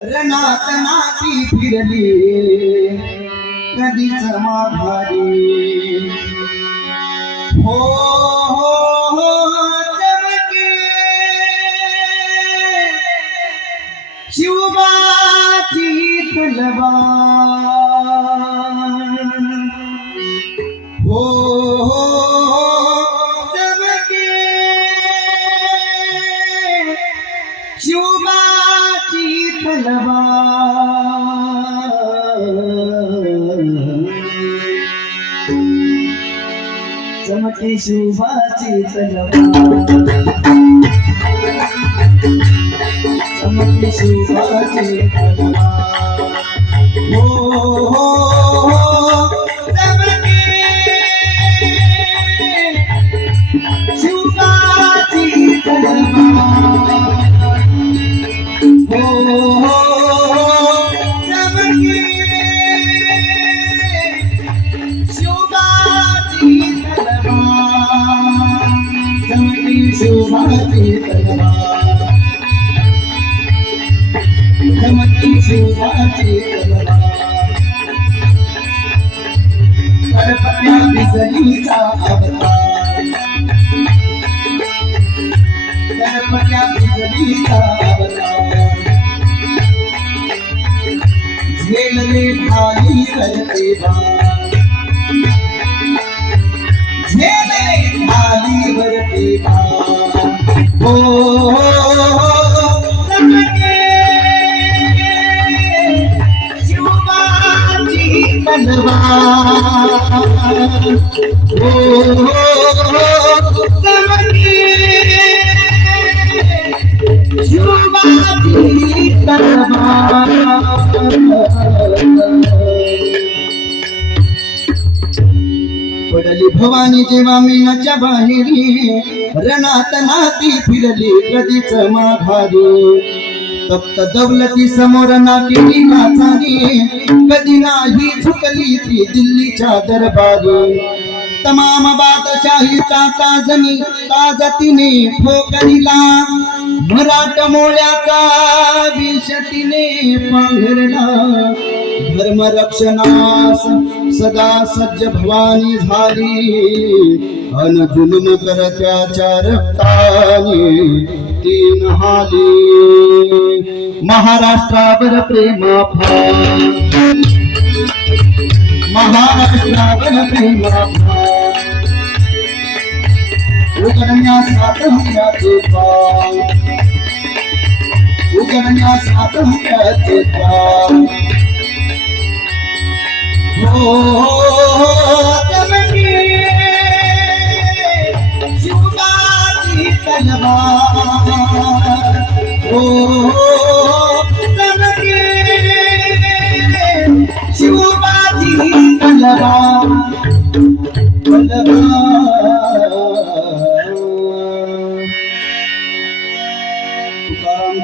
रणात नाती फिरली कधीच माघारी हो हो हो चमके शिवबाची तलवार हो हो चमके शिवबाची चमके शिवबाची तलवार चमके शिवबाची तलवार हो हो हो चमके शिवबाची तलवार हो हो हो चमके शिवबाची तलवार चमके शिवबाची तलवार चमके शिवबाची तलवार गणपत्या बिजलीचा अवतार गणपत्या बिजलीचा अवतार झेलले भाई करते बाण झेलले भाई वरते बाण हो चमके शिवबाची तलवार हो चमके शिवबाची तलवार पडली भवानी जेव्हा मीनाच्या बाहेरी रणात नाती फिरली कधीच माघारी तप्त दौलती समोर ना केली नाचारी कधी नाही झुकली ती दिल्लीच्या दरबारी तमाम बादशाहीचा ताजतीने ठोकरिला मराठ मोळ्याचा विषतीने पांघरला धर्मरक्षणास सदा सज्ज भवानी झाली अन जुलूम करत्याच्या रक्ताने तीन हाली महाराष्ट्रावर प्रेम महाराष्ट्रावर प्रेम उगडण्यासात हुक्याचे पाव उगडण्यासात हुक्याचे पाव हो चमके शिवबाची तलवार हो चमके शिवबाची तलवार